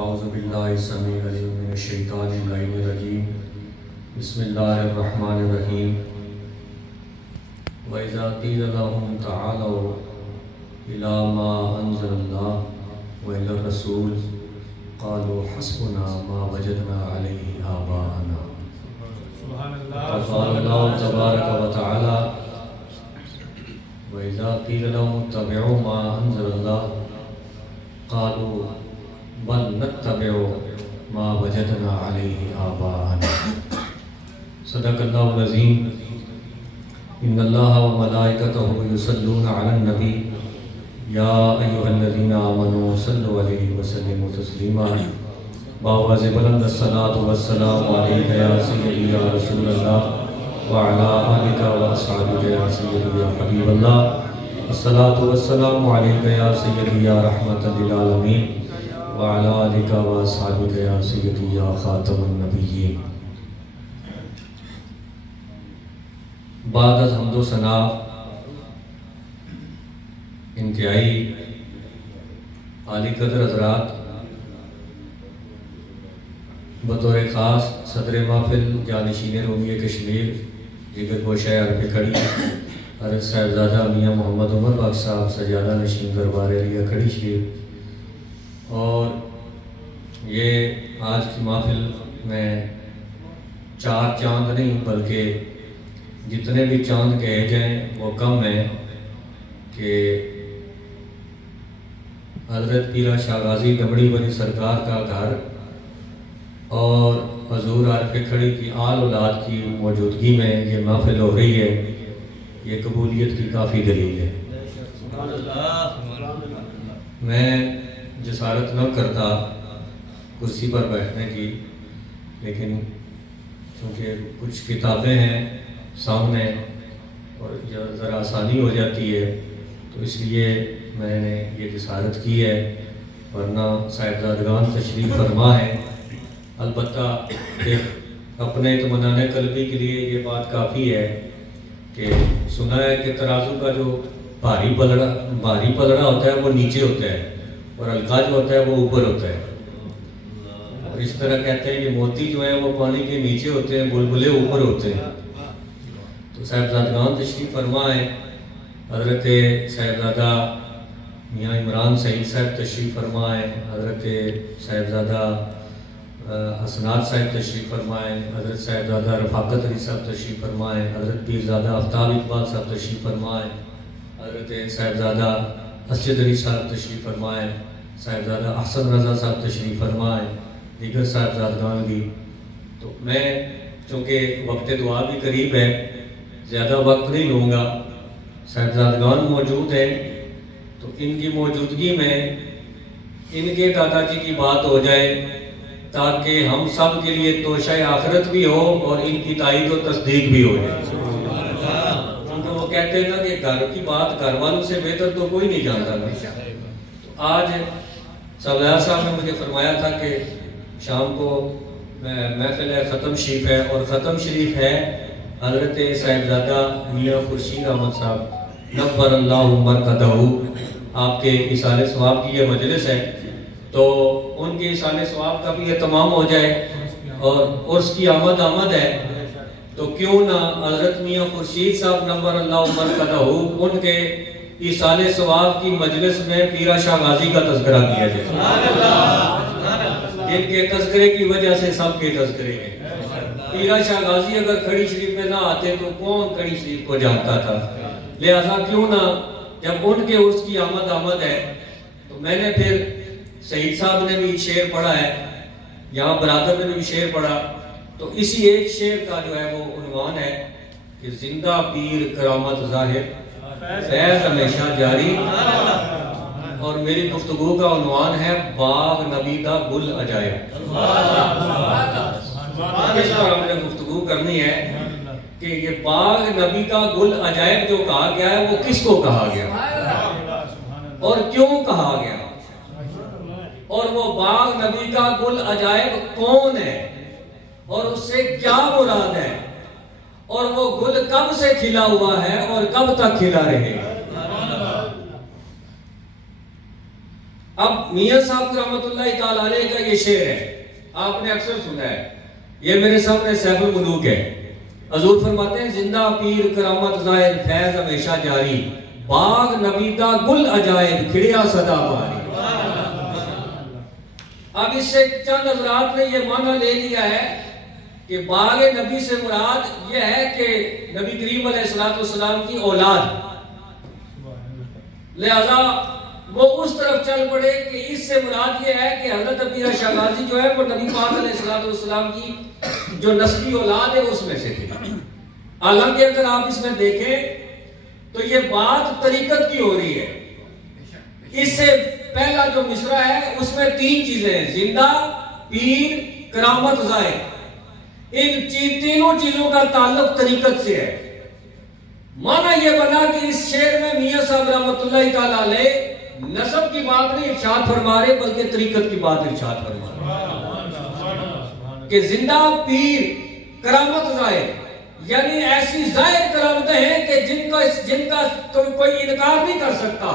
اعوذ باللہ السمیع العلیم من الشیطان اللعین الرجیم بسم اللہ الرحمن الرحیم وَإِذَا قِيلَ لَهُمْ تَعَالَوْا إِلَى مَا أَنزَلَ اللَّهُ وَإِلَى الرَّسُولِ قَالُوا حَسْبُنَا مَا وَجَدْنَا عَلَيْهِ آبَاءَنَا قال اللہ تبارک و تعالی وَإِذَا قِيلَ لَهُمْ اتَّبِعُوا مَا أَنزَلَ اللَّهُ قَالُوا بَلْ نَتَّبِعُ مَا وَجَدْنَا عَلَيْهِ آبَاءَنَا صدق اللہ العظیم ان اللہ وملائکتہ یصلون علی النبی یا ایھا الذین آمنوا صلوا علیہ وسلموا تسلیما باواز بلند الصلاۃ والسلام علیک یا سیدی یا رسول اللہ وعلی آلک واصحابک یا سیدی یا حبیب اللہ الصلاۃ والسلام علیک یا سیدی یا رحمۃ للعالمین وعلی آلک واصحابک یا سیدی یا خاتم النبیین بعد از حمد و ثنا انتہائی عالی قدر حضرات بطور خاص صدر محفل جانشین رومی کشمیر جگر گوشہ عرب کھڑی حضرت صاحبزادہ میاں محمد عمر پاک صاحب سجادہ نشین دربار علیہ کھڑی شریف اور یہ آج کی محفل میں چار چاند نہیں بلکہ جتنے بھی چاند کہے جائیں وہ کم ہیں کہ حضرت پیرا شاہ غازی دمڑی ولی سرکار کا گھر اور حضور عارف کھڑی کی آل اولاد کی موجودگی میں یہ محفل ہو رہی ہے، یہ قبولیت کی کافی دلیل ہے۔ میں جسارت نہ کرتا کرسی پر بیٹھنے کی، لیکن چونکہ کچھ کتابیں ہیں سامنے اور ذرا آسانی ہو جاتی ہے تو اس لیے میں نے یہ جسارت کی ہے، ورنہ صاحبزادگان تشریف فرما ہے۔ البتہ اپنے اطمینان قلبی کے لیے یہ بات کافی ہے کہ سنا ہے کہ ترازو کا جو بھاری پلڑا ہوتا ہے وہ نیچے ہوتا ہے اور ہلکا جو ہوتا ہے وہ اوپر ہوتا ہے، اور اس طرح کہتے ہیں کہ موتی جو ہیں وہ پانی کے نیچے ہوتے ہیں، بلبلے اوپر ہوتے ہیں۔ تو صاحبزادگان تشریف فرما ہے، حضرت صاحبزادہ میاں عمران سعید صاحب تشریف فرما ہے، حضرت صاحبزادہ حسنات صاحب تشریف فرمائے، حضرت صاحبزادہ رفاقت علی صاحب تشریف فرمائے، حضرت پیرزادہ آفتاب اقبال صاحب تشریف فرمائے، حضرت صاحبزادہ اسجد علی صاحب تشریف فرمائے، صاحبزادہ احسن رضا صاحب تشریف فرمائے، دیگر صاحبزادگان بھی۔ تو میں چونکہ وقت دعا بھی قریب ہے زیادہ وقت نہیں لوں گا، صاحبزادگان موجود ہیں تو ان کی موجودگی میں ان کے دادا جی کی بات ہو جائے تاکہ ہم سب کے لیے توشہ آخرت بھی ہو اور ان کی تائید و تصدیق بھی ہو جائے۔ کیونکہ وہ کہتے ہیں نا کہ گھر کی بات گھر والوں سے بہتر تو کوئی نہیں جانتا نا۔ آج صاحب صاحب نے مجھے فرمایا تھا کہ شام کو محفل ختم شریف ہے، اور ختم شریف ہے حضرت صاحبزادہ میاں خورشید احمد صاحب نبر اللہ مرقدہ، آپ کے اصال ثواب کی یہ مجلس ہے، تو ان کے اصال ثواب کا بھی اہتمام ہو جائے اور عرس کی آمد ہے، تو کیوں نہ حضرت میاں خورشید صاحب نبر اللہ مرقدہ ان کے اصال ثواب کی مجلس میں پیرا شاہ غازی کا تذکرہ کیا جائے، جن کے تذکرے کی وجہ سے سب کے تذکرے ہیں۔ پیرا شاہ غازی اگر کھڑی شریف میں نہ آتے تو کون کھڑی شریف کو جانتا تھا؟ لہذا کیوں نہ جب ان کے عرس کی آمد ہے تو میں نے پھر سعید صاحب نے بھی شعر پڑھا ہے، یہاں برادر نے بھی شعر پڑھا، تو اسی ایک شعر کا جو ہے وہ عنوان ہے کہ زندہ پیر کرامت ظاہر فیض ہمیشہ جاری، اور میری گفتگو کا عنوان ہے باغ نبی دا گل عجائب۔ اس پر ہم نے گفتگو کرنی ہے کہ یہ باغ نبی کا گل عجائب جو کہا گیا ہے وہ کس کو کہا گیا اور کیوں کہا گیا، اور وہ باغ نبی کا گل عجائب کون ہے اور اس سے کیا مراد ہے، اور وہ گل کب سے کھلا ہوا ہے اور کب تک کھلا رہے گا۔ اب میاں صاحب رحمۃ اللہ تعالی علیہ کا یہ شعر ہے، آپ نے اکثر سنا ہے، یہ میرے سامنے سیف الملوک ہے۔ حضور فرماتے ہیں زندہ پیر کرامت ظاہر فیض ہمیشہ جاری، باغ نبیدہ گل عجائب کھڑیا صدا باری۔ اب اس سے چند حضرات نے یہ معنی لے لیا ہے کہ باغ نبی سے مراد یہ ہے کہ نبی کریم علیہ السلام کی اولاد، لہذا وہ اس طرف چل پڑے کہ اس سے مراد یہ ہے کہ حضرت امیر شاہ غازی جو ہے وہ نبی پاک علیہ السلام کی جو نسلی اولاد ہے اس میں سے تھی۔ حالانکہ اگر آپ اس میں دیکھیں تو یہ بات طریقت کی ہو رہی ہے۔ اس سے پہلا جو مصرع ہے اس میں 3 چیزیں ہیں، زندہ، پیر، کرامت ظاہر۔ ان تینوں چیزوں کا تعلق طریقت سے ہے۔ معنی یہ بنا کہ اس شعر میں میاں صاحب رحمۃ اللہ تعالی علیہ نسب کی بات نہیں ارشاد فرما رہے بلکہ طریقت کی بات ارشاد فرما رہے کہ زندہ، پیر، کرامت ظاہر، یعنی ایسی ظاہر کرامتیں ہیں کہ جن کا کوئی انکار نہیں کر سکتا،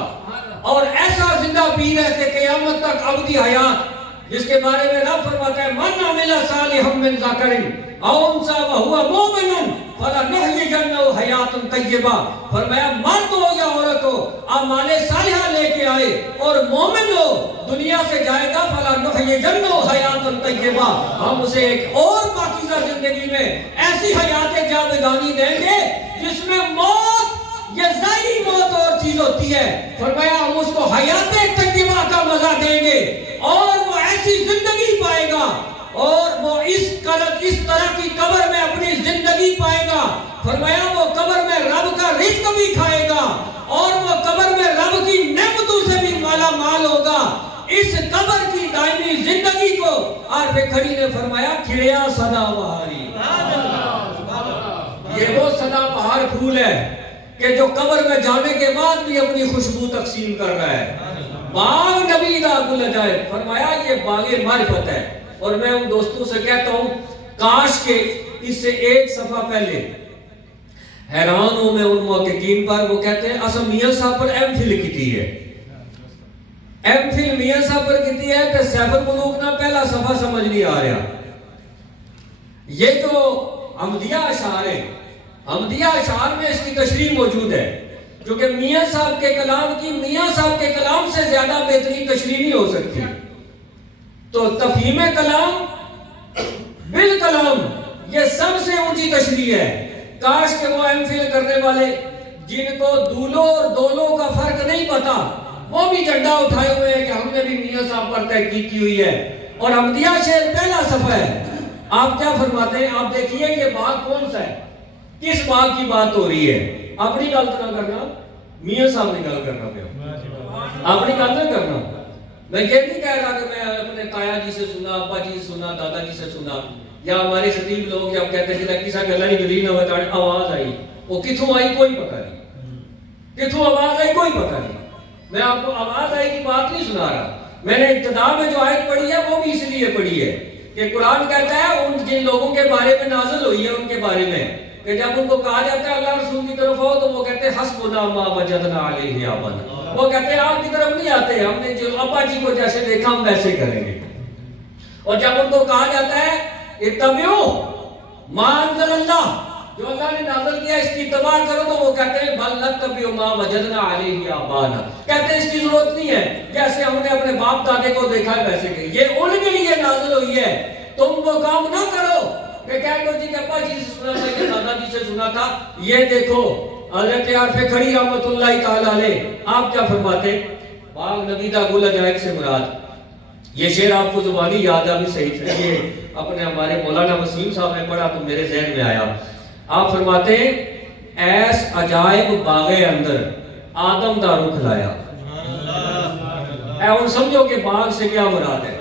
اور ایسا زندہ پیر ہے کہ قیامت تک ابدی حیات، جس کے بارے میں رب فرماتا ہے من عمل صالحا من ذکر او انثى وهو مؤمن فلنحيينه حیاتا طیبہ۔ فرمایا مرد ہو یا عورت ہو اعمال صالحہ لے کے آئے اور مومن ہو، دنیا سے جائے گا فلنحيينه حیاتا طیبہ، ہم اسے ایک اور پاکیزہ زندگی میں ایسی حیات جاودانی دیں گے جس میں موت، یہ ظاہری موت اور چیز ہوتی ہے، فرمایا ہم اس کو حیات طیبہ کا مزہ دیں گے اور وہ ایسی زندگی پائے گا، اور وہ اس طرح کی قبر میں اپنی زندگی پائے گا۔ فرمایا وہ قبر میں رب کا رزق بھی کھائے گا اور وہ قبر میں رب کی نعمتوں سے بھی مالا مال ہوگا۔ اس قبر کی دائمی زندگی کو عارف کھڑی نے فرمایا کھڑیا سدا بہاری، یہ وہ سدا بہار پھول ہے کہ جو قبر میں جانے کے بعد بھی اپنی خوشبو تقسیم کر رہا ہے۔ باغ نبی دا گل عجائب، فرمایا یہ باغ معرفت ہے۔ اور میں ان دوستوں سے کہتا ہوں کاش کہ اس سے ایک صفحہ پہلے حیران ہوں میں ان محققین پر، وہ کہتے ہیں اصلا میاں صاحب پر ایم فل کی ہے، ایم فل میاں صاحب پر کی ہے تو سیف الملوک نہ پہلا صفحہ سمجھ نہیں آ رہا۔ یہ جو حمدیہ اشعار ہے، حمدیہ اشعار میں اس کی تشریح موجود ہے، کیونکہ میاں صاحب کے کلام کی میاں صاحب کے کلام سے زیادہ بہترین تشریح نہیں ہو سکتی۔ تو تفہیم کلام بالکلام یہ سب سے اونچی تشریح ہے۔ کاش کہ وہ ایم فل کرنے والے جن کو دولوں اور دولوں کا فرق نہیں پتا وہ بھی جھنڈا اٹھائے ہوئے ہیں کہ ہم نے بھی میاں صاحب پر تحقیق کی ہوئی ہے۔ اور حمدیہ شعر پہلا صفحہ ہے، آپ کیا فرماتے ہیں؟ آپ دیکھیے یہ باغ کون سا ہے، کس باغ کی بات ہو رہی ہے؟ اپنی گل نہ کرنا، میاں صاحب نے گل کرنا پیا، اپنی گل نہ کرنا۔ میں یہ نہیں کہہ رہا کہ میں اپنے تایا جی سے سنا، ابا جی سے سنا، دادا جی سے سنا، یا ہمارے خطیب لوگ جب کہتے ہیں کہ کسا گلا نہیں گلی نہ بتا آواز آئی، وہ کتھوں آئی کوئی پتہ نہیں، کتھوں آواز آئی کوئی پتہ نہیں۔ میں آپ کو آواز آئی کی بات نہیں سنا رہا، میں نے ابتدا میں جو آیت پڑھی ہے وہ بھی اس لیے پڑھی ہے کہ قرآن کہتا ہے ان جن لوگوں کے بارے میں نازل ہوئی ہے ان کے بارے میں کہ جب ان کو کہا جاتا ہے اللہ رسول کی طرف ہو تو وہ کہتے ہیں حسبنا ما وجدنا علیہ آبانا، وہ کہتے ہیں آپ کی طرف نہیں آتے، ہم نے جو ابا جی کو جیسے دیکھا ہم ویسے کریں گے۔ اور جب ان کو کہا جاتا ہے اتبعوا ما انزل اللہ، جو اللہ نے نازل کیا اس کی اتباع کرو، تو وہ کہتے ہیں بل نتبع ما وجدنا علیہ آبانا، کہتے ہیں اس کی ضرورت نہیں ہے، جیسے ہم نے اپنے باپ دادے کو دیکھا ہے ویسے کہ یہ ان کے لیے نازل ہوئی ہے، تم وہ کام نہ کرو کہ کہہ دو جی کہ ابا جی سے سنا تھا کہ دادا جی سے سنا تھا۔ یہ دیکھو حضرت عارف کھڑی رحمۃ اللہ تعالی علیہ آپ کیا فرماتے؟ باغ نبیدہ گل عجائب سے مراد، یہ شعر آپ کو زبانی یاد آ بھی صحیح تھا، یہ اپنے ہمارے مولانا وسیم صاحب نے پڑھا تو میرے ذہن میں آیا۔ آپ فرماتے ہیں ایس عجائب باغ اندر آدم دا رخ لایا۔ اے اور سمجھو کہ باغ سے کیا مراد ہے۔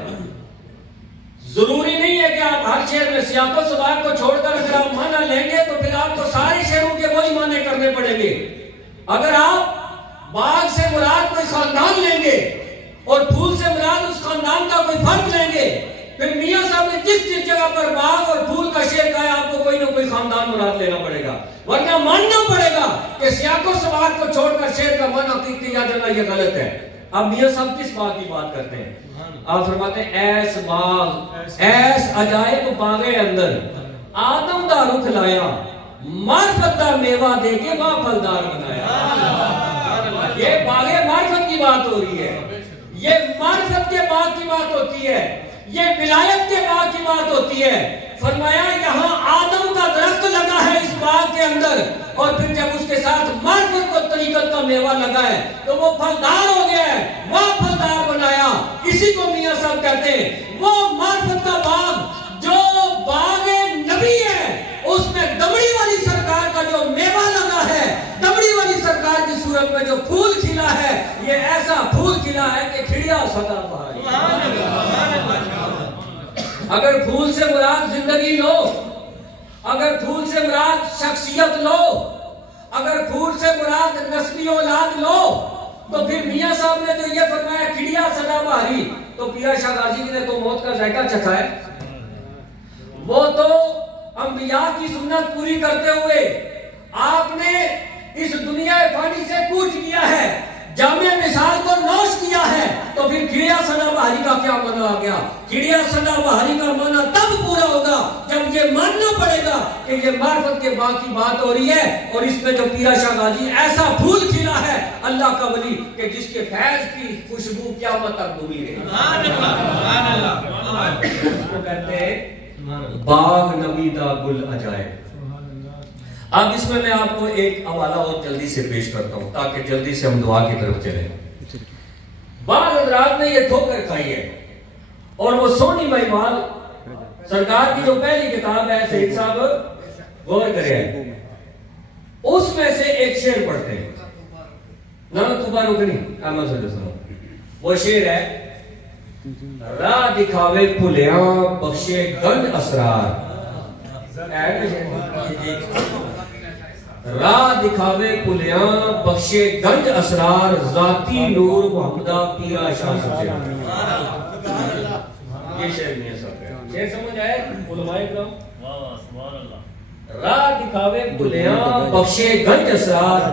ضروری نہیں ہے کہ آپ ہر شعر میں سیاق و سباق کو چھوڑ کر اگر آپ معنی لیں گے تو پھر آپ کو سارے شعروں کے وہی معنی کرنے پڑیں گے۔ اگر آپ باغ سے مراد کوئی خاندان لیں گے اور پھول سے مراد اس خاندان کا کوئی فرق لیں گے، پھر میاں صاحب نے جس جگہ پر باغ اور پھول کا شعر کہا آپ کو کوئی نہ کوئی خاندان مراد لینا پڑے گا، ورنہ ماننا پڑے گا کہ سیاق و سباق کو چھوڑ کر شعر کا معنی کیا جانا یہ غلط ہے۔ اب میاں صاحب کس باغ کی بات کرتے ہیں؟ آپ فرماتے ہیں ایس باغ ایس عجائب باغ اندر آدم دا رخ لایا معرفت دا میوہ دے کے وہاں پھلدار بنایا. یہ باغ معرفت کی بات ہو رہی ہے, یہ معرفت کے باغ کی بات ہوتی ہے, یہ ولایت کے باغ کی بات ہوتی ہے. فرمایا یہاں آدم کا درخت لگا ہے اس باغ کے اندر, اور پھر جب اس کے ساتھ معرفت کو طریقت کا میوہ لگا ہے تو وہ پھلدار ہو گیا ہے, وہ پھلدار بنایا. اسی کو میاں صاحب کہتے ہیں وہ معرفت کا باغ جو باغ نبی ہے, اس میں دمڑی والی سرکار کا جو میوہ لگا ہے, دمڑی والی سرکار کی صورت میں جو پھول کھلا ہے, یہ ایسا پھول کھلا ہے کہ کھڑیا سدا بہار. اگر پھول سے مراد زندگی لو, اگر پھول سے مراد شخصیت لو, اگر پھول سے مراد نسلی اولاد لو, تو پھر میاں صاحب نے جو یہ فرمایا کھڑیا سدا بہاری, تو پیرا شاہ غازی نے تو موت کا ذائقہ چکھا ہے. وہ تو انبیاء کی سنت پوری کرتے ہوئے آپ نے اس دنیا فانی سے کوچ کیا ہے, جامع مثال کو نوش کیا ہے, تو پھر کھڑیا سدا بہاری کا کیا معنی آ گیا؟ کھڑیا سدا بہاری کا معنی تب پورا ہوگا جب یہ ماننا پڑے گا کہ یہ معرفت کے باغ کی بات ہو رہی ہے, اور اس میں جو پیرا شاہ غازی ایسا پھول کھلا ہے اللہ کا ولی کہ جس کے فیض کی خوشبو قیامت تک دھومی رہے. اس کو کہتے ہیں باغ نبی دا گل عجائب. اب اس میں آپ کو ایک حوالہ اور جلدی سے پیش کرتا ہوں تاکہ جلدی سے ہم دعا کی طرف چلیں. بعض حضرات نے یہ ٹھوکر کھائی ہے, اور وہ سونی مہیوال سرکار کی جو پہلی کتاب ہے, سید صاحب غور کریں, اس میں سے ایک شعر پڑھتے ہیں. وہ شعر ہے راہ دکھاوے پھلیاں بخشے گنج اسرار, راہ دکھاوے پھلیاں بخشے گنج اسرار, ذاتی نور محمدہ پیرا شاہ سجاد. یہ شعر نہیں ہے, شعر سمجھ آئے علماء کرام؟ راہ دکھاوے پھلیاں بخشے گنج اسرار,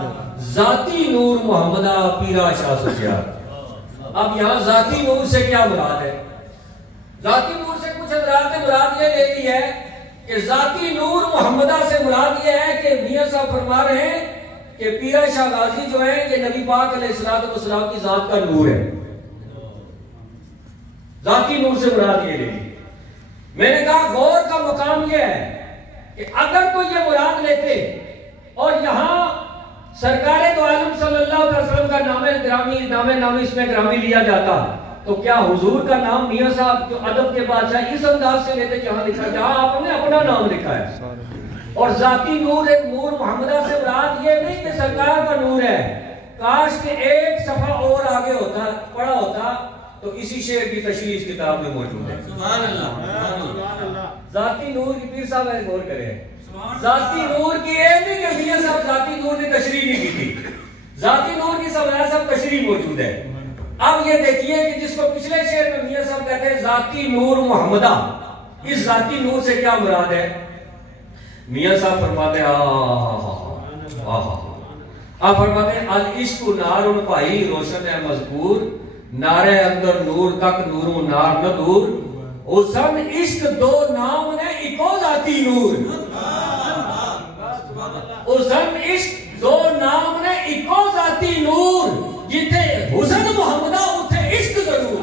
ذاتی نور محمدہ پیرا شاہ سجاد. اب یہاں ذاتی نور سے کیا مراد ہے؟ ذاتی نور سے کچھ حضرات نے مراد یہ لے لی ہے کہ ذاتی نور محمدہ سے مراد یہ ہے کہ میاں صاحب فرما رہے ہیں کہ پیرا شاہ غازی جو ہے یہ نبی پاک علیہ السلام کی ذات کا نور ہے. ذاتی نور سے مراد یہ لے لی. میں نے کہا غور کا مقام یہ ہے کہ اگر تو یہ مراد لیتے اور یہاں سرکار دو عالم صلی اللہ علیہ وسلم کا نام اس میں گرامی لیا جاتا, تو کیا حضور کا نام میاں صاحب جو ادب کے بادشاہ اس انداز سے لیتے جہاں لکھا, جہاں آپ نے اپنا نام لکھا ہے. اور ذاتی نور ایک نور محمدہ سے مراد یہ نہیں کہ سرکار کا نور ہے. کاش کہ ایک صفحہ اور آگے ہوتا پڑھا ہوتا تو اسی شعر کی تشریح اس کتاب میں موجود ہے. سبحان اللہ. ذاتی نور کی پیر صاحب غور کریں, ذاتی نور کی ایک نہیں کہ میاں صاحب ذاتی نور نے تشریح نہیں کی تھی, ذاتی نور کی سب تشریح موجود ہے. اب یہ دیکھیے کہ جس کو پچھلے شعر میں میاں صاحب کہتے ہیں ذاتی نور محمدہ, اس ذاتی نور سے کیا مراد ہے؟ میاں صاحب فرماتے ہیں آپ فرماتے ہیں العشق نار پائی روشن ہے مذکور, نارے اندر نور تک نور نار نہ دور, حسن عشق دو نام نے اکو ذاتی نور, حسن عشق دو نام نے اکو ذاتی نور, جتھے حسن محمدہ اتھے عشق ضرور.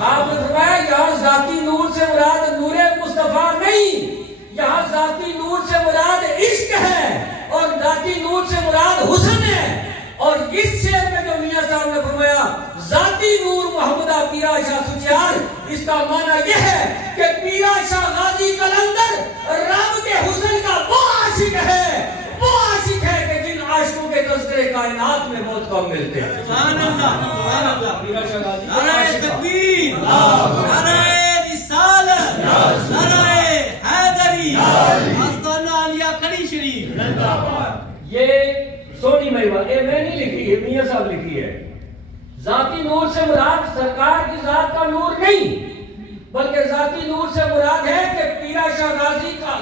آپ نے فرمایا یہاں ذاتی نور سے مراد نور مصطفیٰ نہیں, یہاں ذاتی نور سے مراد عشق ہے, اور ذاتی نور سے مراد حسن ہے. اور اس شعر میں جو میاں صاحب نے فرمایا ذاتی نور محمدہ پیرا شاہ سجاد, اس کا معنی یہ ہے کہ پیرا شاہ غازی قلندر رب کے حسن کا وہ عاشق ہے, وہ عاشق ہے کہ جن عاشقوں کے تذکرے کائنات میں بہت کم ملتے ہیں. سبحان اللہ, سبحان اللہ. پیرا شاہ غازی نعرہ تکبیر, نعرہ رسالت, نعرہ حیدری, آستانہ علیہ کڑی شریف. یہ سونی مہیوال, یہ میں نہیں لکھی, یہ میاں صاحب لکھی ہے. ذاتی نور سے مراد سرکار کی ذات کا نور نہیں, بلکہ ذاتی نور سے مراد ہے کہ پیرا شاہ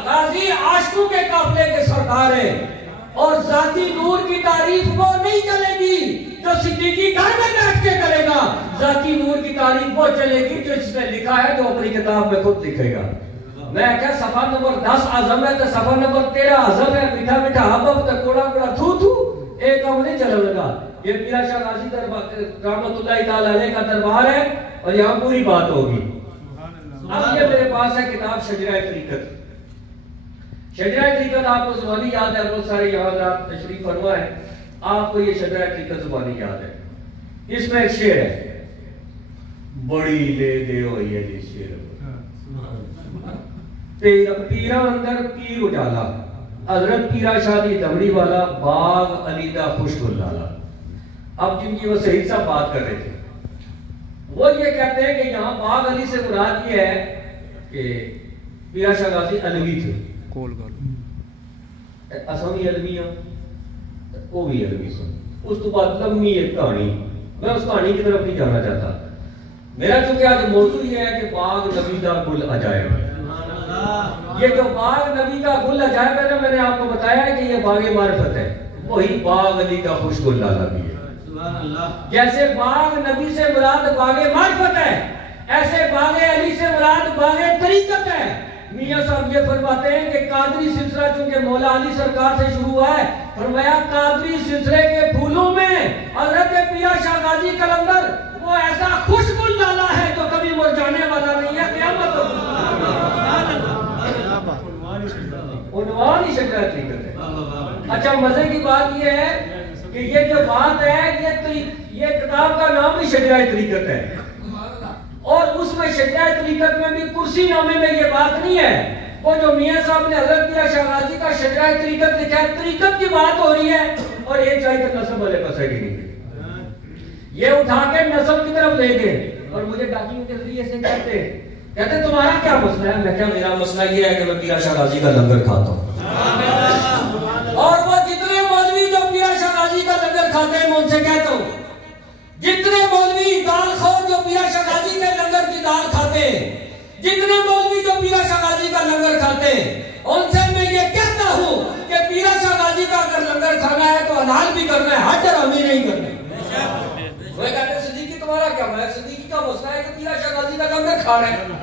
غازی عاشقوں کے قافلے کے سردار ہیں. اور ذاتی نور کی تعریف وہ نہیں چلے گی جو صدیقی گھر میں بیٹھ کے کرے گا ذاتی نور کی تعریف وہ چلے گی جو اس میں لکھا ہے جو اپنی کتاب میں خود لکھے گا. میں کیا صفحہ نمبر 10 اعظم ہے تو صفحہ نمبر 13 اعظم ہے. میٹھا میٹھا حبب تو کوڑا کوڑا تھو تھو ایک کام نہیں چلنے لگا. یہ پیرا شاہ غازی رحمت اللہ تعالی علیہ کا دربار ہے اور یہاں پوری بات ہوگی. اب یہ میرے پاس ہے کتاب شجرہ طریقت. شجرہ طریقت آپ کو زبانی یاد ہے, بہت سارے یہاں آپ تشریف فرما ہے, آپ کو یہ شجرہ طریقت زبانی یاد ہے. اس میں ایک شعر ہے, بڑی لے دے ہوئی ہے جس شعر پیرا اندر پیر اجالا حضرت پیرا شادی دمڑی والا باغ علی دا خوشگل لالا. اب جن کی وہ صحیح صاحب بات کر رہے تھے وہ یہ کہتے ہیں کہ یہاں باغ علی سے مراد یہ ہے کہ پیرا شاہ غازی علوی تھے. اسامی علویاں وہ بھی علوی سن. اس تو بعد لمبی ایک کہانی, میں اس کہانی کی طرف نہیں جانا چاہتا. میرا چونکہ آج موضوع یہ ہے کہ باغ نبی دا گل عجائب. یہ جو باغ نبی کا گل عجائب ہے نا, میں نے آپ کو بتایا ہے کہ یہ باغ معرفت ہے, وہی باغ علی کا خوشگل لالا بھی ہے. جیسے باغ نبی سے مراد باغ معرفت ہے, ایسے باغ علی سے مراد باغ طریقت ہے. میاں صاحب یہ فرماتے ہیں کہ قادری سلسلہ چونکہ مولا علی سرکار سے شروع ہوا ہے, فرمایا قادری سلسلے کے پھولوں میں حضرت پیرا شاہ غازی قلندر وہ ایسا خوشگل لالا ہے جو کبھی مرجھانے والا نہیں ہے قیامت تک. عنوان ہی شجرہ طریقت ہے. اچھا مزے کی بات یہ ہے کہ یہ جو بات ہے یہ کتاب کا نام بھی شجرہ طریقت ہے, اور اس میں شجرہ طریقت میں بھی کرسی نامے میں یہ بات نہیں ہے. وہ جو میاں صاحب نے حضرت پیرا شاہ غازی کا شجرہ طریقت لکھا ہے, طریقت کی بات ہو رہی ہے, اور یہ چاہیے کہ نسب والے پسے گی نہیں, یہ اٹھا کے نسب کی طرف لے گئے. اور مجھے ڈاکیوں کے ذریعے سے کہتے تمہارا کیا مسئلہ ہے؟ میں کہا میرا مسئلہ یہ ہے کہ میں پیرا شاہ غازی کا لنگر کھاتا ہوں. اور وہ جتنے مولوی جو پیرا شاہ غازی کا لنگر کھاتے ہیں میں ان سے کہتا ہوں, جتنے مولوی دال خور جو پیرا شاہ غازی کے لنگر کی دال کھاتے ہیں, جتنے مولوی جو پیرا شاہ غازی کا لنگر کھاتے ہیں, ان سے میں یہ کہتا ہوں کہ پیرا شاہ غازی کا اگر لنگر کھانا ہے تو حلال بھی کرنا ہے, حج اور عمرہ نہیں کرنا ہے. وہ کہتے ہیں صدیقی تمہارا کیا؟ میں صدیقی کا مسئلہ ہے کہ پیرا شاہ غازی کا لنگر کھا رہے ہیں,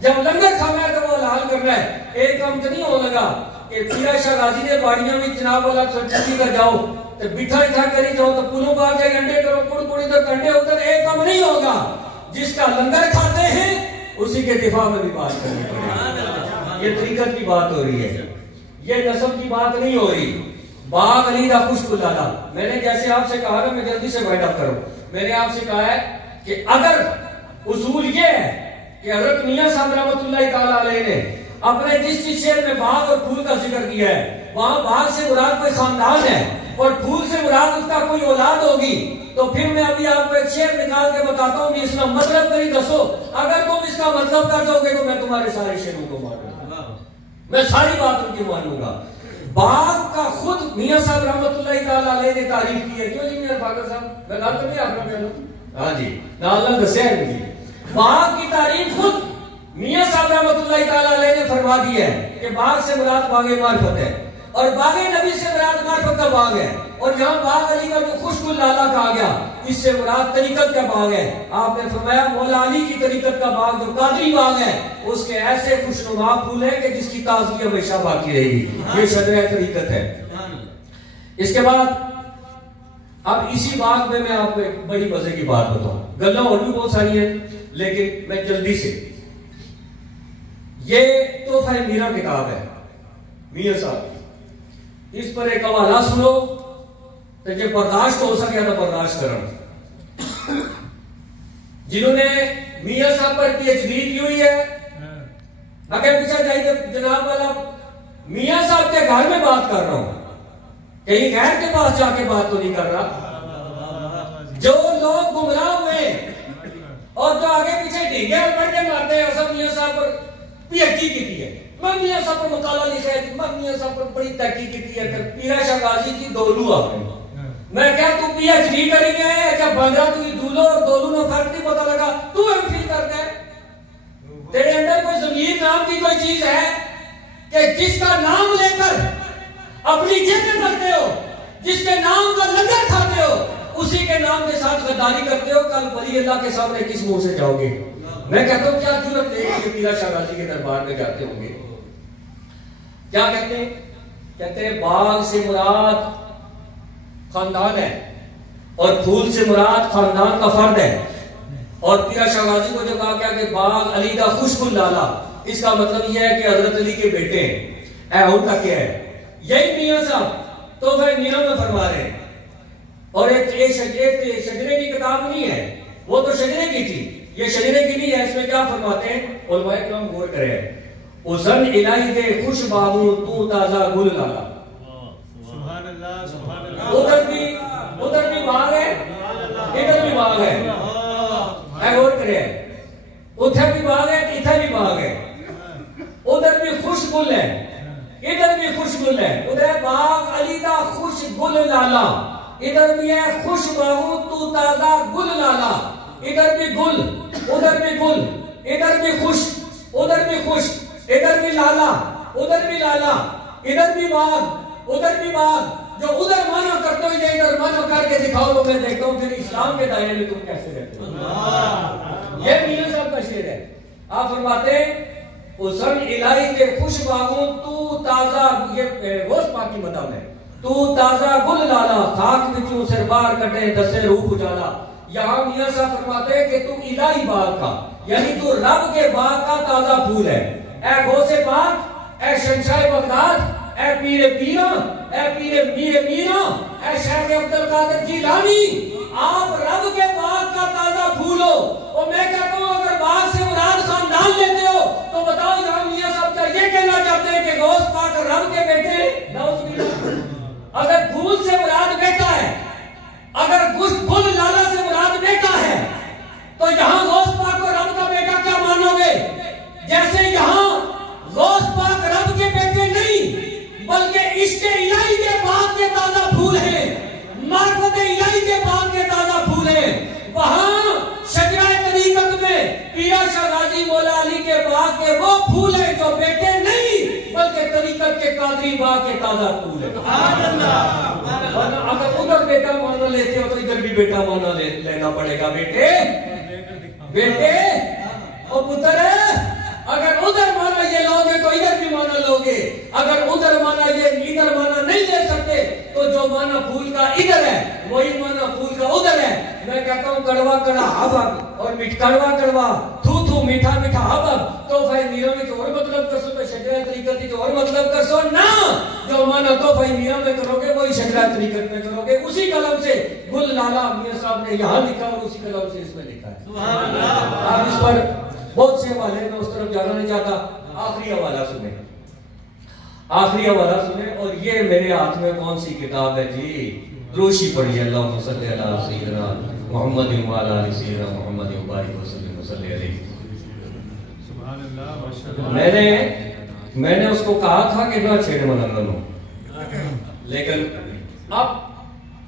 جب لنگر کھانا ہے تو وہ حلال کرنا ہے. ایک کام تو نہیں ہو لگا کہ پیرا شاہ غازی نے باڑیاں میں جناب والا سرچی کا جاؤ تو بٹھا اٹھا کری جاؤ تو پولوں پا جائے انڈے کرو کڑ کڑی تو کنڈے ادھر. ایک کام نہیں ہوگا. جس کا لنگر کھاتے ہیں اسی کے دفاع میں بھی بات کرنی پڑے. یہ طریقت کی بات ہو رہی ہے, یہ نسب کی بات نہیں ہو رہی. باغ علی دا خوشگل لالا. میں نے جیسے آپ سے کہا نا, میں جلدی سے وائنڈ اپ کروں, میں نے آپ سے کہا ہے کہ اگر اصول یہ ہے کہ حضرت میاں صاحب رحمت اللہ تعالی علیہ نے اپنے جس شعر میں باغ اور پھول کا ذکر کیا ہے, وہاں باغ سے مراد کوئی خاندان ہے اور پھول سے مراد اس کا کوئی اولاد ہوگی, تو پھر میں ابھی آپ کو ایک شعر نکال کے بتاتا ہوں کہ اس کا مطلب نہیں دسو. اگر تم اس کا مطلب کر دو گے تو میں تمہارے سارے شعروں کو مانوں گا, میں ساری باتوں کی مانوں گا. باغ کا خود میاں صاحب رحمت اللہ تعالی علیہ نے تعریف کی ہے. کیوں جی میاں فاضل صاحب, میں غلط نہیں آپ نے؟ ہاں جی, اللہ دسیا ہے مجھے. باغ کی تعریف خود میاں صاحب رحمت اللہ تعالی علیہ نے فرما دی ہے کہ باغ سے مراد باغ معرفت ہے, اور باغ نبی سے مراد معرفت کا باغ ہے. اور جہاں باغ علی کا جو خوشگل لالا کہا گیا, اس سے مراد طریقت کا باغ ہے. آپ نے فرمایا مولا علی کی طریقت کا باغ جو قادری باغ ہے, اس کے ایسے خوشنما پھول ہیں کہ جس کی تازگی ہمیشہ باقی رہے گی. یہ شجرہ طریقت ہے. اس کے بعد اب اسی باغ میں آپ کو ایک بڑی مزے کی بات بتاؤں. گلیں اور بھی بہت ساری ہیں لیکن میں جلدی سے, یہ تحفہ میرا کتاب ہے میاں صاحب, اس پر ایک حوالہ سنو تو یہ برداشت ہو سکے تو برداشت کرنا. جنہوں نے میاں صاحب پر پی ایچ ڈی کی ہوئی ہے, اگر پیچھے جائیے جناب والا, میاں صاحب کے گھر میں بات کر رہا ہوں, کہیں غیر کے پاس جا کے بات تو نہیں کر رہا. جو لوگ گمراہ ہوئے اور جو آگے پیچھے ڈھیگے اور پڑھ کے مارتے ہیں, سب میاں صاحب پر پی ایچ ڈی کی ہے, میں میاں صاحب پر مقالہ لکھا ہے, میں میاں صاحب پر بڑی تحقیق کی ہے, پیرا شاہ غازی کی دولو آ گئی. میں کیا تو پی ایچ ڈی کریں گے, جب بندہ تو یہ دولو اور دولو میں فرق نہیں پتا لگا, تو ایم فل کرتا ہے. تیرے اندر کوئی ضمیر نام کی کوئی چیز ہے کہ جس کا نام لے کر اپنی جیب میں رکھتے ہو, جس کے نام کا لنگر کھاتے ہو, اسی کے نام کے ساتھ غداری کرتے ہو، کل ولی اللہ کے سامنے کس منہ سے جاؤ گے؟ میں کہتا ہوں کیا جرت لے کے پیرا شاہ غازی کے دربار میں جاتے ہوں گے؟ کیا کہتے ہیں؟ کہتے ہیں باغ سے مراد خاندان ہے اور پھول سے مراد خاندان کا فرد ہے، اور پیرا شاہ غازی کو جو کہا گیا کہ باغ علی دا خوشبو لالا، اس کا مطلب یہ ہے کہ حضرت علی کے بیٹے ہیں۔ اے ان کا کیا ہے؟ یہی میاں صاحب تحفہ میاں میں فرما رہے ہیں، اور ایک شجرے کی کتاب نہیں ہے، وہ تو شجرے کی تھی، یہ شجرے کی نہیں ہے۔ اس میں کیا فرماتے ہیں علماء کرام؟ غور کریں، اذن الہی دے خوش باغوں تو تازہ گل لالا۔ سبحان اللہ سبحان اللہ۔ ادھر بھی باغ ہے، ادھر بھی باغ ہے، غور کریں، ادھر بھی باغ ہے، ادھر بھی باغ ہے، ادھر بھی خوش گل ہے، ادھر بھی خوش گل ہے۔ ادھر باغ علی دا خوش گل لالا، ادھر بھی ہے خوش باغوں تو تازہ گل لالا، ادھر بھی گل، ادھر بھی گل، ادھر بھی خوش، ادھر بھی خوش، ادھر بھی لالا، ادھر بھی لالا، ادھر بھی باغ، ادھر بھی باغ۔ جو ادھر مانا کرتے ہو یہ ادھر مانا کر کے دکھاؤ تو میں دیکھتا ہوں پھر اسلام کے دائرے میں تم کیسے رہتے ہو۔ یہ میاں صاحب کا شعر ہے۔ آپ فرماتے ہیں حسن الہی کے خوش باغوں تو تازہ، یہ غوث پاک کی مدح ہے، تو تازہ گل لالا، خاک وچوں سربار کٹے دسے روح اجالا۔ یہاں میاں صاحب فرماتے ہیں کہ تو الہی باغ کا، یعنی تو رب کے باغ کا تازہ پھول ہے۔ اے غوث پاک، اے شہنشاہ بغداد، اے پیر پیرا، اے پیر میر میرا، اے شیخ عبدالقادر جیلانی، آپ رب کے باغ کا تازہ پھول ہو۔ اور میں کہتا ہوں اگر باغ سے مراد خاندان لیتے ہو تو بتاؤ یہاں میاں صاحب کیا یہ کہنا چاہتے ہیں کہ غوث پاک رب کے بیٹے؟ نعوذ باللہ۔ اگر پھول سے مراد بیٹا ہے، اگر گل لالا سے مراد بیٹا ہے، تو یہاں غوث پاک اور رب کا بیٹا کیا مانو گے؟ جیسے یہاں غوث پاک رب کے بیٹے نہیں بلکہ عشق الہی کے باغ کے تازہ پھول ہیں، معرفت الہی کے باغ کے تازہ پھول ہیں، وہاں شجرہ طریقت میں پیرا شاہ غازی مولا علی کے باغ کے وہ پھول ہیں جو بیٹے نہیں بلکہ طریقت کے قادری باغ کے تازہ پھول ہیں۔ اگر ادھر بیٹا مانا لیتے ہو تو ادھر بھی بیٹا مانا لینا پڑے گا۔ بیٹے اور پتر، اگر ادھر مانا یہ لوگے تو ادھر بھی مانا لوگے، اگر ادھر مانا یہ ادھر مانا نہیں لے سکتے تو جو مانا پھول کا ادھر ہے وہی مانا پھول کا ادھر ہے۔ میں کہتا ہوں کڑوا کڑا حبب اور کڑوا کڑوا تھو تھو میٹھا میٹھا حبب، تحفہ میرا میں جو اور مطلب کر سو تو شجرہ طریقت جو اور مطلب کر سو نا، جو مانا تحفہ میرا میں کرو گے وہی شجرہ طریقت میں کرو گے۔ اسی قلم سے گل لالا میاں صاحب نے یہاں لکھا اور اسی قلم سے اس میں لکھا ہے۔ سبحان اللہ۔ آپ اس پر بہت سے حوالے میں اس طرف جانا نہیں چاہتا، آخری حوالہ سنیں، آخری حوالہ سنیں۔ اور یہ میرے ہاتھ میں کون سی کتاب ہے جی؟ دروشی پڑھی، اللہم صلی علی سیدنا محمد وعلی آل سیدنا محمد وبارک وسلم وصلی علیہ۔ سبحان اللہ ماشاءاللہ۔ میں نے اس کو کہا تھا کہ نہ چھیڑ ملنگن ہو، لیکن اب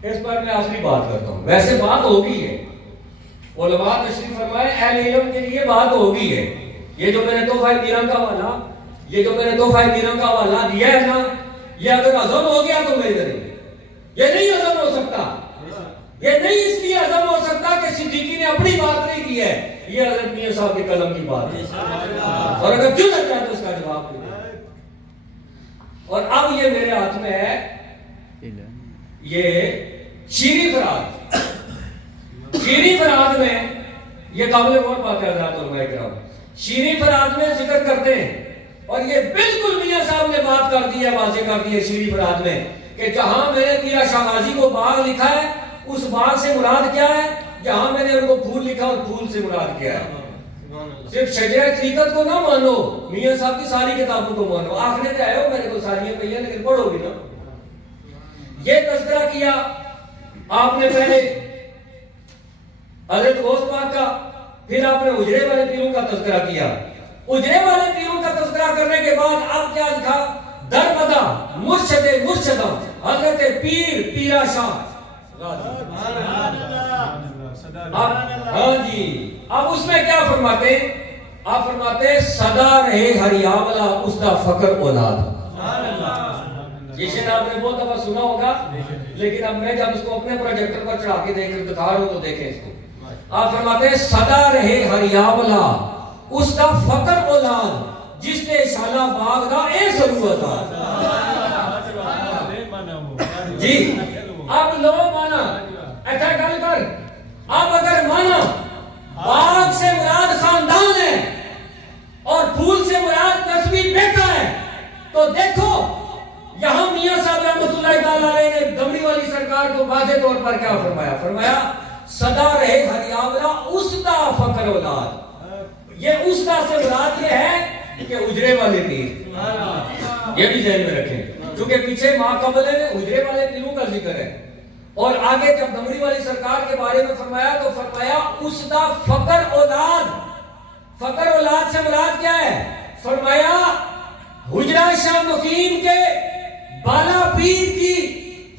اس پر میں آخری بات کرتا ہوں۔ ویسے بات ہوگی ہے، علماء تشریف فرمائے اہل علم کے لیے بات ہوگی ہے۔ یہ جو میں نے تحفہ میرا کا حوالہ، یہ جو میں نے تحفہ میرا کا حوالہ دیا ہے نا، یہ اگر عزم ہو گیا تو میرے ذریعے یہ نہیں عزم ہو سکتا، یہ نہیں اس لیے عزم ہو سکتا کہ صدیقی نے اپنی بات نہیں کی ہے، یہ حضرت میاں صاحب کے قلم کی بات ہے، اور اگر کیوں لگتا ہے تو اس کا جواب دے۔ اور اب یہ میرے ہاتھ میں ہے یہ شیریں فرات۔ شیریں فرات میں یہ قابل غور بات ہے حضرات علماء کرام، شیریں فرات میں ذکر کرتے ہیں، اور یہ بالکل میاں صاحب نے بات کر دی ہے، واضح کر دی ہے شیریں فرات میں کہ جہاں میں نے پیرا شاہ غازی کو باغ لکھا ہے اس باغ سے مراد کیا ہے، جہاں میں نے ان کو پھول لکھا اور پھول سے مراد کیا ہے۔ صرف شجرہ طریقت کو نہ مانو، میاں صاحب کی ساری کتابوں کو مانو۔ آخرے تے آئے ہو، میرے کو ساری پہ ہیں لیکن پڑھو بھی نا۔ یہ تذکرہ کیا آپ نے پہلے حضرت غوث پاک کا، پھر آپ نے اجرے والے پیروں کا تذکرہ کیا۔ اجرے والے پیروں کا تذکرہ کرنے کے بعد آپ کیا لکھا؟ درپدہ مرشد مرشدہ حضرت پیر پیرا شاہ ہاں جی۔ اب اس میں کیا فرماتے ہیں؟ آپ فرماتے ہیں صدا رہے ہریاولا اس دا فقر اولاد۔ یہ شعر آپ نے بہت دفعہ سنا ہوگا، لیکن اب میں جب اس کو اپنے پروجیکٹر پر چڑھا کے دیکھ دکھا رہا ہوں تو دیکھیں اس کو. آپ فرماتے ہیں سدا رہے ہریاولا اس دا فقر اولاد جس نے شالا باغ دا اے ضرورت جی. اب لو مانا ایسا گل کر. اب اگر مانا باغ سے مراد خاندان ہے اور پھول سے مراد نسبی بیٹا ہے تو دیکھو یہاں میاں صاحب رحمۃ اللہ تعالی علیہ نے دمڑی والی سرکار کو واضح طور پر کیا فرمایا؟ فرمایا سدا رہے ہریاولا اسدا فقر اولاد. یہ اسدا سے مراد یہ ہے کہ اجرے والے پیر. یہ بھی ذہن میں رکھیں کیونکہ پیچھے ماں قبل ہے اجرے والے پیروں کا ذکر ہے اور آگے جب دمڑی والی سرکار کے بارے میں فرمایا تو فرمایا اسدا فقر اولاد. فقر اولاد سے مراد کیا ہے؟ فرمایا حجرہ شاہ مقیم کے بالا پیر کی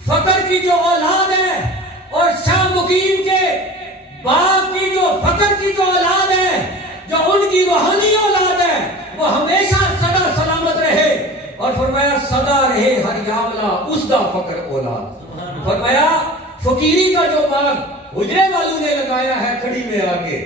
فقر کی جو اولاد ہے اور شاہ مقیم کے باغ کی جو فقر کی جو اولاد ہے جو ان کی روحانی اولاد ہے وہ ہمیشہ سدا سلامت رہے. اور فرمایا سدا رہے ہریاولا اس دا فقر اولاد. فرمایا فقیری کا جو باغ حجرے والوں نے لگایا ہے کھڑی میں آ کے,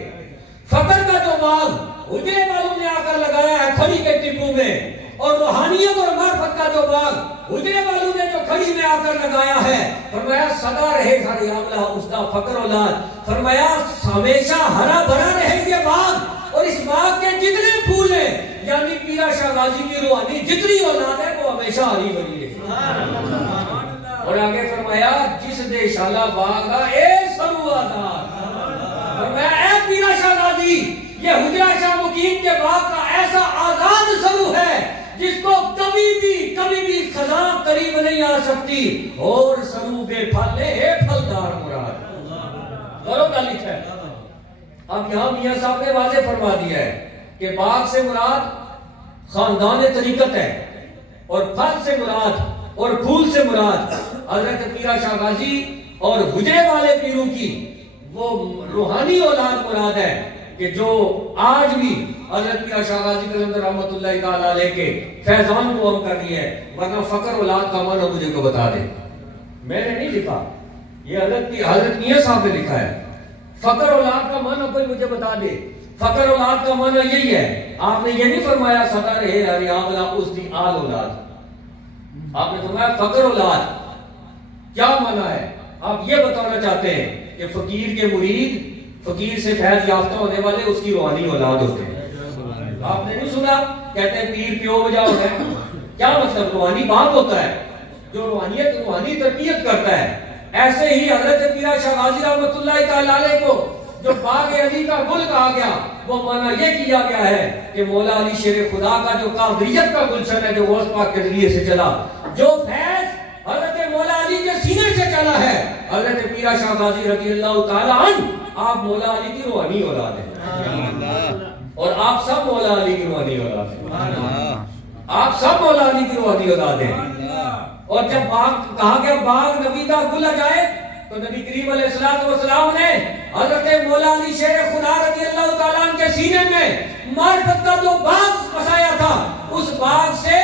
فقر کا جو باغ حجرے والوں نے آ کر لگایا ہے کھڑی کے ٹپو میں, اور روحانیت اور معرفت کا جو باغ حجرے والوں نے جو کھڑی میں آ کر لگایا ہے فرمایا سدا رہے ہریاولا اس دا فقر اولاد. فرمایا ہمیشہ ہرا بھرا رہے یہ باغ اور اس باغ کے جتنے پھول ہیں یعنی پیرا شاہ غازی کی روحانی جتنی اولاد ہے وہ ہمیشہ ہری بھری رہے. اور آگے فرمایا جس دے شالا باغ دا اے سرو آزاد. فرمایا اے پیرا شاہ غازی یہ حجرہ شاہ مقیم کے باغ کا ایسا آزاد سرو ہے جس کو کبھی بھی خزاں قریب نہیں آ سکتی اور سرو بے پھل ہے پھلدار مراد. غوروں کا لکھا ہے. اب یہاں میاں صاحب نے واضح فرما دیا ہے کہ باغ سے مراد خاندان طریقت ہے اور پھل سے مراد اور پھول سے مراد حضرت پیرا شاہ غازی اور حجرے والے پیروں کی وہ روحانی اولاد مراد ہے کہ جو آج بھی حضرت پیرا شاہ غازی قلندر رحمۃ اللہ تعالی علیہ کے فیضان کو ہم کر رہی ہے. ورنہ فقر اولاد کا معنی مجھے کو بتا دے. میں نے نہیں لکھا, یہ حضرت میاں صاحب نے لکھا ہے. فقر اولاد کا معنی کوئی مجھے بتا دے. فقر اولاد کا معنی یہی ہے. آپ نے یہ نہیں فرمایا سدا رہے ہریاولا اس دی آل اولاد. آپ نے فرمایا فقر اولاد. کیا معنی ہے؟ آپ یہ بتانا چاہتے ہیں کہ فقیر کے مرید, فقیر سے فیض یافتہ ہونے والے اس کی روحانی اولاد ہوتے ہیں. آپ نے نہیں سنا کہتے ہیں پیر پیو بجا ہوتا ہے. کیا مطلب؟ روحانی باپ ہوتا ہے جو روحانی تربیت کرتا ہے. ایسے ہی حضرت پیرا شاہ غازی رحمۃ اللہ تعالی علیہ کو جو باغ علی کا گل کہا گیا وہ معنی یہ کیا گیا ہے کہ مولا علی شیر خدا کا جو قادریت کا گلشن ہے جو غوث پاک کے ذریعے سے چلا, جو فیض حضرت مولا علی کے سینے سے چلا ہے, حضرت پیرا شاہ غازی رضی اللہ تعالی عنہ آپ مولا علی کی روحانی اولاد ہیں اور آپ سب مولا علی کی روحانی اولاد ہیں. آپ سب مولا علی کی روحانی اولاد ہیں. اور جب باغ کہا گیا باغ نبی کا گل جائے تو نبی کریم علیہ السلام نے حضرت مولا علی شیر خدا رضی اللہ تعالیٰ عنہ کے سینے میں معرفت کا جو باغ بسایا تھا اس باغ سے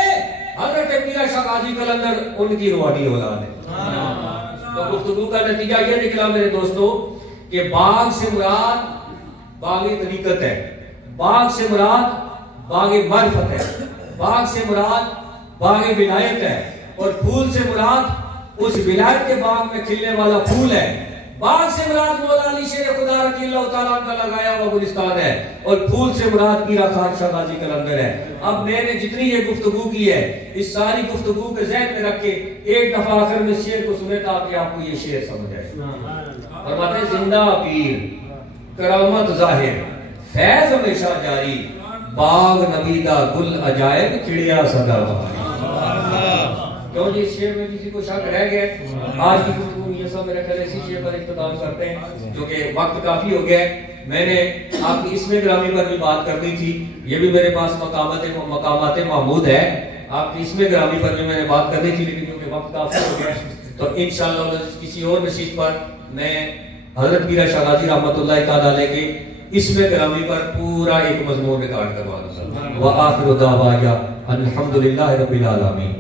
حضرت پیرا شاہ غازی قلندر ان کی روحانی اولاد ہے. تو گفتگو کا نتیجہ یہ نکلا میرے دوستو کہ باغ سے مراد باغ طریقت ہے, باغ سے مراد باغ معرفت ہے, باغ سے مراد باغ ولایت ہے اور پھول سے مراد اس ولایت کے باغ میں کھلنے والا پھول ہے. باغ سے مراد مولا علی شیر خدا رضی اللہ تعالیٰ عنہ کا لگایا ہوا گلستان ہے اور پھول سے مراد پیرا خان شاہ غازی قلندر ہے. اب میں نے جتنی یہ گفتگو کی ہے اس ساری گفتگو کے ذہن میں رکھ کے ایک دفعہ آخر میں شعر کو سنے تاکہ آپ کو یہ شعر سمجھ آئے. فرماتے ہیں زندہ پیر کرامت ظاہر فیض ہمیشہ جاری, باغ نبی دا گل عجائب چڑیا صدا بہاری. کیوں جی اس شعر میں کسی کو شک رہ گیا؟ آج کی گفتگو میاں صاحب میرا خیال اسی شعر پر اختتام کرتے ہیں جو کہ وقت کافی ہو گیا ہے. میں نے آپ کی اسم گرامی پر بھی بات کرنی تھی, یہ بھی میرے پاس مقامات محمود ہے. آپ کی اسم گرامی پر بھی میں نے بات کرنی تھی لیکن کیونکہ وقت کافی ہو گیا تو انشاءاللہ کسی اور نشست پر میں حضرت پیرا شاہ غازی رحمۃ اللہ تعالی علیہ کے اسم گرامی پر پورا ایک مضمون ریکارڈ کروا دوں گا. وآخر دعوانا الحمدللہ رب العالمین.